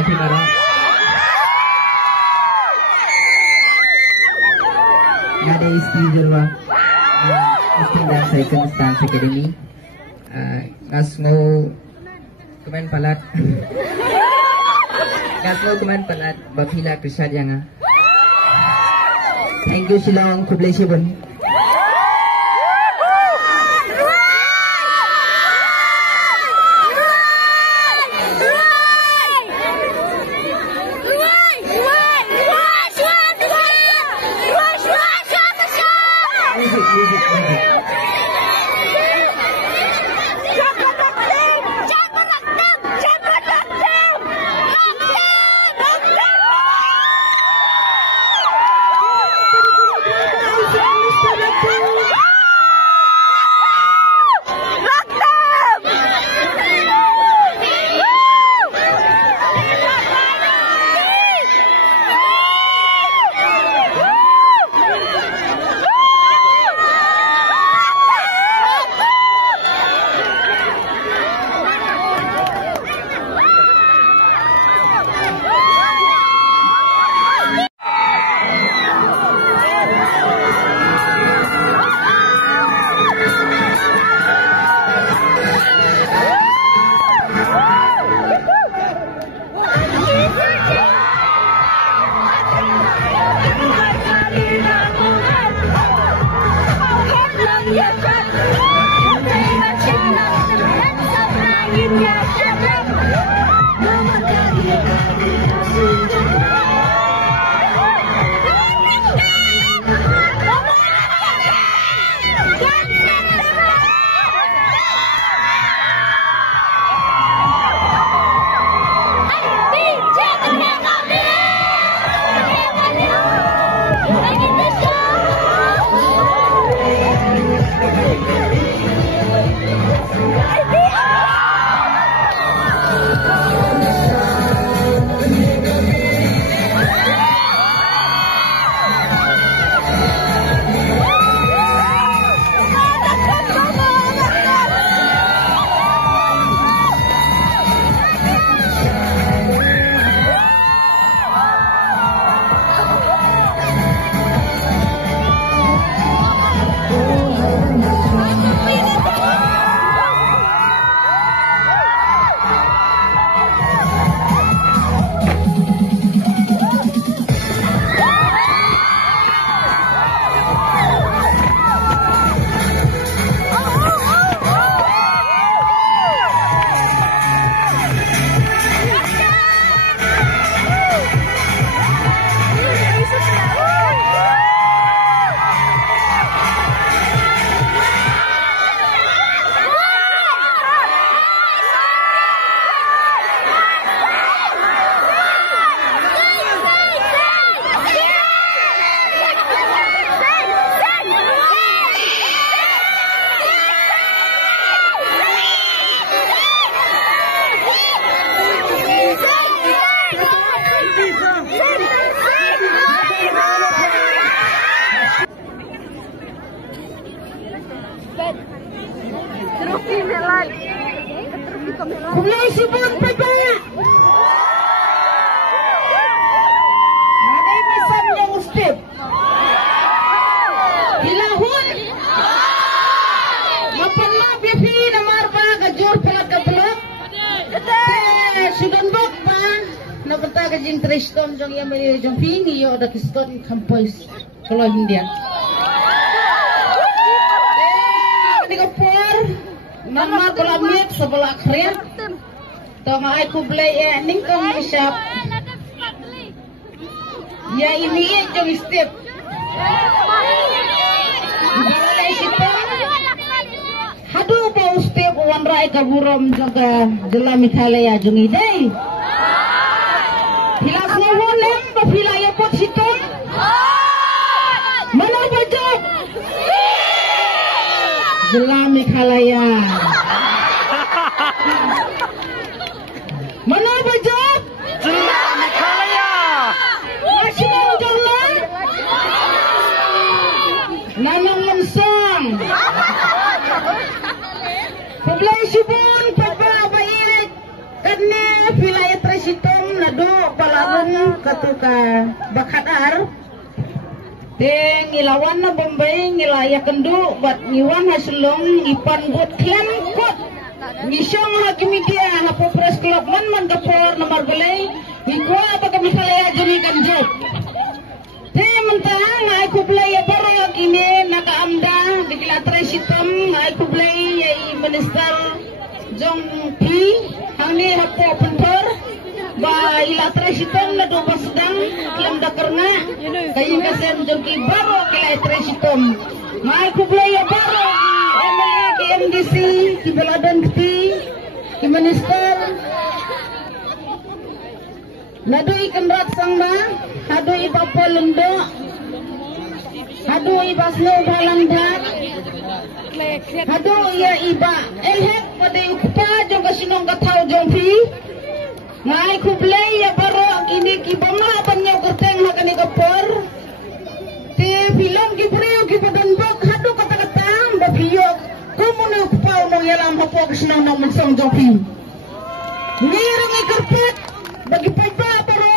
Ati Mara. Nada istri Jerwa. Istindak Second Stance Academy. Ngasmo Kemen Palat. Ngasmo Kemen Palat. Bapila Prasad yang. Thank you Silong Kublai Shibun. Kublai Shibun Pagaya. Ada pesan yang Ustaz. Dilahun. Mapana bifi namar pa kajur pelat kapelak. Sudan bok pa. Napata kajing Triston jong yang meri jong pingi yo da kiston kampus kalau India. Nama pelamit sebelah keren. Tengah aku beli ning kong siap. Ya ini jom step. Balai kita. Hadu bau step wan rai kaburam jaga jela Mikhalaya jungi dei. Hilas ngolem ba filaya pot siton. Mana bajak? Jela Mikhalaya. Mana bajak? Jela Mikhalaya. Masih mau jalan? Nanang Mansang. Kublai Shibun Papa Bayit. Karena wilayah sitom nado palarong katuka bakadar. Te ngilawan na Bombay ngilaya kendu bat ngiwan hasulong ipan gut klan kot. Ngisyong hakimidia hapo press club man kapor na marbalay. Ngikwa apa kami kalaya juri kanjut. Te mentang ay kublay barang ini nakaamda dikila tresitom ay kublay ay minister Jong Pi hangni hapo pentor ba ila tresitom na do basudang kiam dakarna kayin kasem Jong Ki baro kila tresitom ay kublay baro MLA ki MDC ki baladan kti ki minister nadoi kenrat sangma hadoi bapa lendo hadoi basno balandat hadoi ya iba elhek pada ukpa jong kasinong katau jong pi ngai kublay ya baro kini ki bama banyo kerteng hakani kapor te film ki preo ki badan bok hadu kata-kata babiyo kumune ukpa umong yalam hapo kasinong nang mensong jong pi ngirang ikarpet bagi pagba para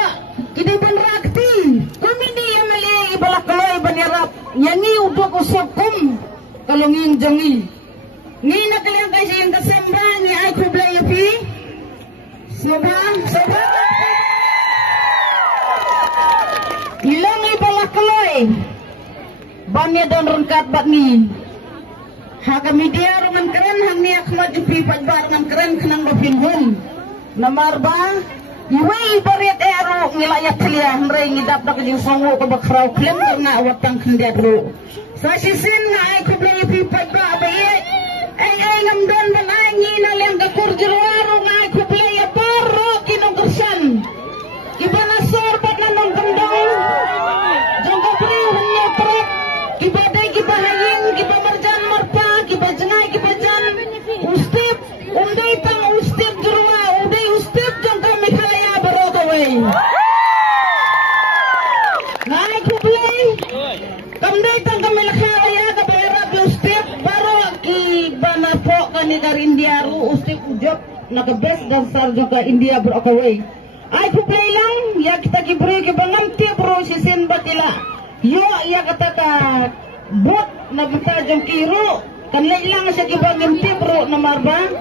kini benrakti kumini yang mali ibalakaloy banyarap yangi udok usakum kalunging jangi ngi nakalang kasi yang kasemba ni ay kublay api sobang ilang ibalakaloy banya don rengkat bat ni hakamidia roman keren hang ni akmat jupi pagba roman keren kenang bapinhum namarba Iway barit ero ngilayat kaliya mray ngidap na kajing songo ko bakraw klim nga awatang kandiat ro. Sa sisin nga ay kublay pipag ba abayet ay ngamdan ban ay ngina lang kakurjirwaro nga ay kublay aparo kinungkursan. Iba na sorbat na nung gandang jong kabriw hanya trek kiba day kiba haying kiba marjan marpa kiba jangay kiba jan ustip unday pang ustip jirwa unday ustip jong kami ngai kublay kamday tang kami lakaya kabayara ustip baro ki banapo kani karindiaru ustip ujok nakabes dasar juga India berokaway ay kublay lang ya kita kibre ki banganti bro sisin batila yo ya kata ka bot na bata jong kiro kanlay lang siya ki banganti bro na marba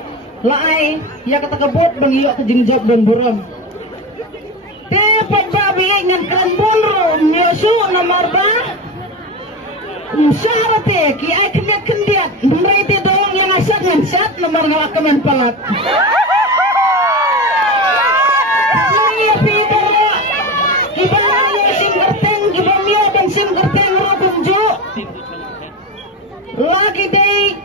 laay ya kata ka bot bang iyo ka jingjab dan buram te pagbabi ngan kanbulro myosu na marba syahrate ki ay kendiat merete dong yang asat ngan sat na marngalak kemen palat saya pikir kibanayo sim gerteng kibamyo dan sim gerteng ro kumju lagi dei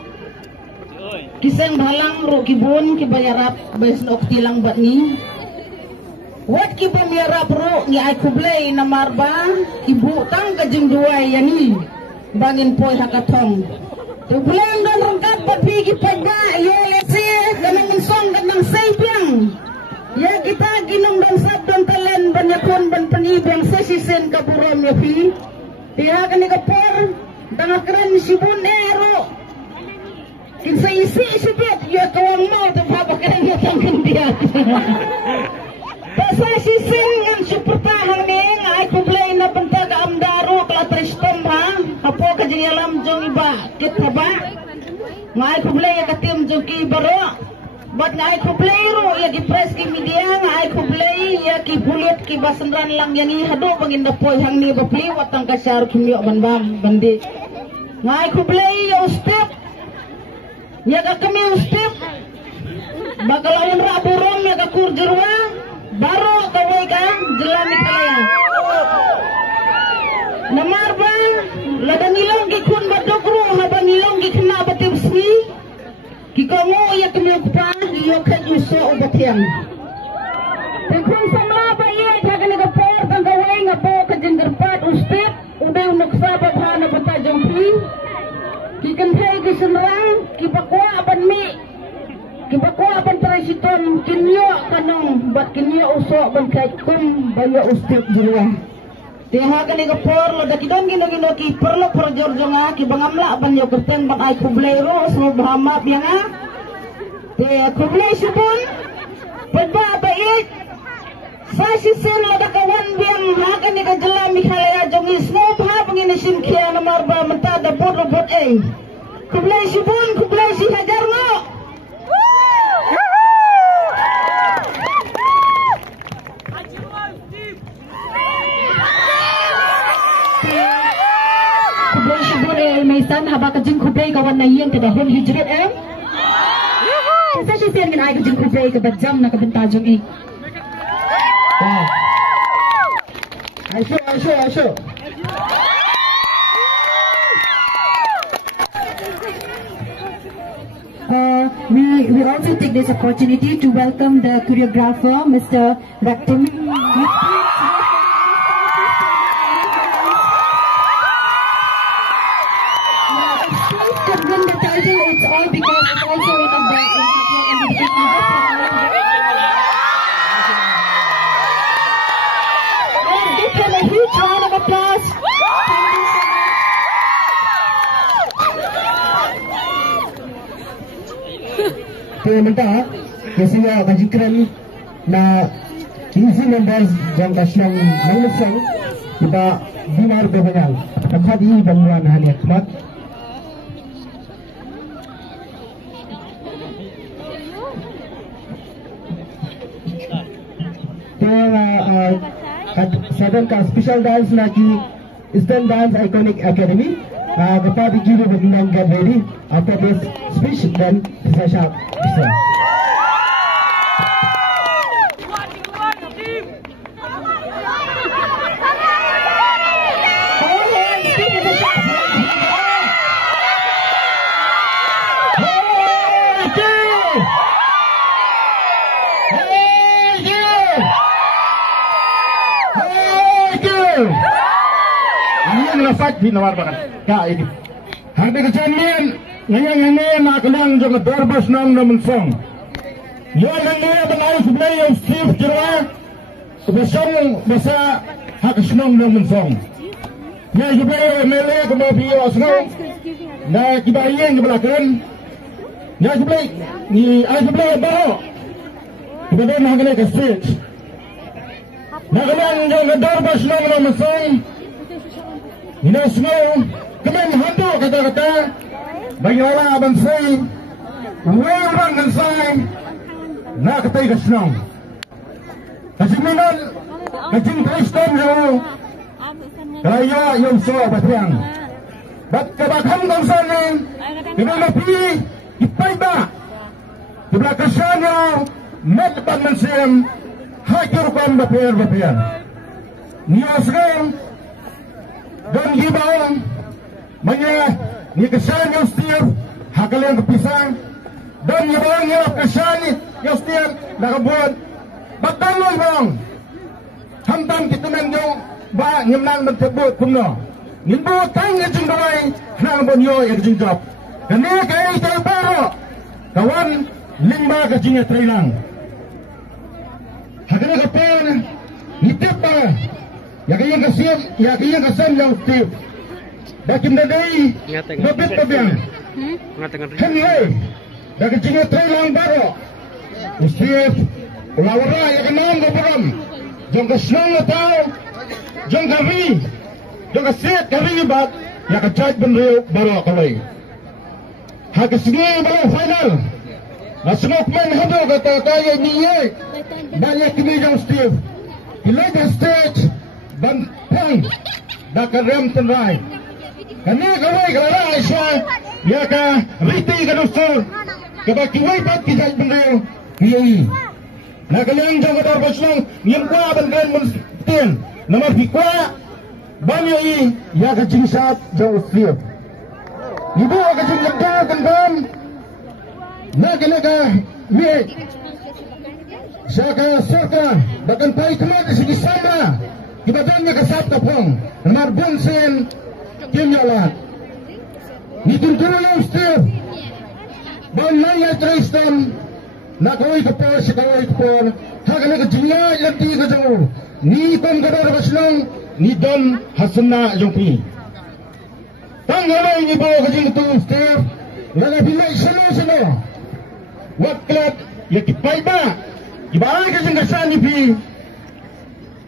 kisang balang ro kibun kibayarap bayas nok tilang bat ni wat ki pamira bro ni ay kublay na marba ibu tang kajing duay yani bangin poy hakatong tubulang dan rengkat pagi pagba yo lesi ganang song ganang saypiang ya kita ginong dan sab dan talen banyakon ban panibang sesisen kaburam ya pi tiha kani kapor tanga keren sibun ero kinsa isi sibet yo kawang mau tebaba keren yo tangkan dia Pasal sisin ngan supertahan ni ay kublay na bantaga amdaro klatristom ha apo kajinyalam jong iba kita ba ngay kublay katim jong ki baro bat ngay kublay ro ya ki press ki media ngay kublay ya ki bulut ki basendran lang yani hado bangin dapoy hang ni bapi watang kasyar kimyo banbam bandi ngay kublay ya ustep ya ka kami ustep bakalawan raburong ya ka kurjirwa baru kawai kan jelami kaya namarba lada nilong gikun badokro haba nilong gikna batibsni kikomo ya kemukpa iyo kajuso ubatiang tekun samla ba iya kagani kapor kang kawai ngapo kajenggerpat ustip udah unuksa babhana batajong pi kikanthai kisenrang kipakwa apan mi kibakwa ban tresiton kinyo kanong bat kinyo uso ban kay kum bayo ustip jirwa tiha kani kapor lo dakidon gino ki perlo projorjo nga ki bangamla ban yo kerten ban ay kublay ro so bahama bianga te kublay subon pagba bait Sasisen ada kawan biang hakan ni kajelam Mikhalaya jongi snow pa panginisim kia namar ba mentada bot kublai si bun kublai si hajar mo kublai si bun may san haba kajing kublai kawan na iyang kadahon hijrit sasisen min ay kajing kublai kabadjam na kabentajong Aisho. We also take this opportunity to welcome the choreographer, Mr. Raktim. The title, it's all because it's also one of the a huge round of applause. Saya minta kesia bajikan na 15 members yang kasyang nangisang kita dimar bebenang takadi banguan hanya khmat Sadan ka special dance lagi Eastern Dance Iconic Academy kepada kiri bergembang get ready after this speech dan bisa sharp bisa di nawar bakan ka ini harga kecamian ngayang nak lang jong darbas nang namun song yo nangya banai sebenarnya Steve Jerwa besong basa hak senong namun song ya sebenarnya mele ke mobil senong na kibayen ke belakang ya sebenarnya ni sebenarnya baru kemudian nak ke stage nak lang jong darbas nang namun song ini semua kemen hantu kata-kata bagi orang abang saya orang dan saya nak kata ikan senang kasih minat kasih Kristen jauh kaya yang so batiang bat kabakam kang sana kita lebih ipaiba di belakang sana metban mensem hakirkan bapian niaskan dan gibang manya ni kesan yang setiap hakal yang kepisang dan gibang yang kesan yang setiap nakabuat batalon bang hantam kita nangyong ba nyemnang mentebut kumno nimbo tang ngejeng dawai nang bonyo yang jeng job kani kaya tayo baro kawan lima kejingnya trailang hakal kapon nitip pa yang kasih yang Steve. Bakim dadai, babit pabiang. Kenai, bagi cina trailang baru. Steve, ulawara yang kenal ngobrol. Jom kesenang tahu, jom kami, jom keset kami bat. Yang kecaj benriu baru kawai. Hak kesini baru final. Nasional pemain hado kata kaya niye. Banyak kini yang Steve. Ilai the stage. Dan pun dakar rem tenrai kani kawai kala Aisyah ya ka riti ka dostor ka bakiwai pat kisah bendel kiai na kalian jang kadar baslang yang kwa bendel mun nama fikwa banyai ya ka jingsat jauh siap ibu ka jingda kan na kalaga mi saka bahkan pai kemana sini sama Ibadannya kesat kapong, marbun sen, kimyalat. Nituntun lang Steve. Banaya Tristan, nakaway kapor si kaway kapor. Hagan na kajinga ilang ti kajaw. Ni kon kadar baslang, ni don hasana yung pi. Tanggalay ni po kajing ito Steve. Nalabimay sano. Wat klat, yakipay ba? Iba ay kajing kasan ni pi.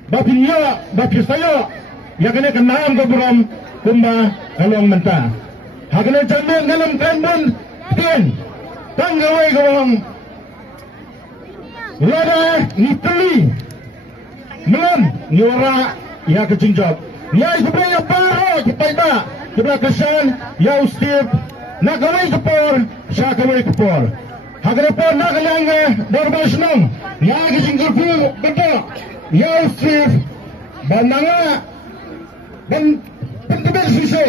bapi saya, ya kena kenam ke beram kumba kalong mentah. Hakana jamben dalam kanbun tin, tanggawai kawang. Lada ni teli, melan ni ora ya kecingcap. Ya sebenarnya paro cepat tak, cepat kesan ya Steve. Nak kawai kepor, saya kawai kepor. Hakana por nak langga dorbal senang. Ya kecingcap betul. Ya Steve, bandanga ban pentebar susu,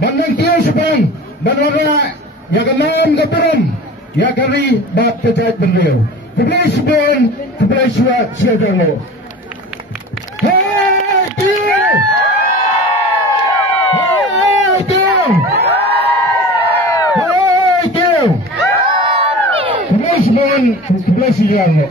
bandang tiang sepang, bandara ya kenam keperum, ya kari bab kecait bendel. Kebelah sepon, kebelah siapa lo? Hey, tiang! Hey, tiang! Hey, tiang! Kebelah sepon, kebelah siapa lo?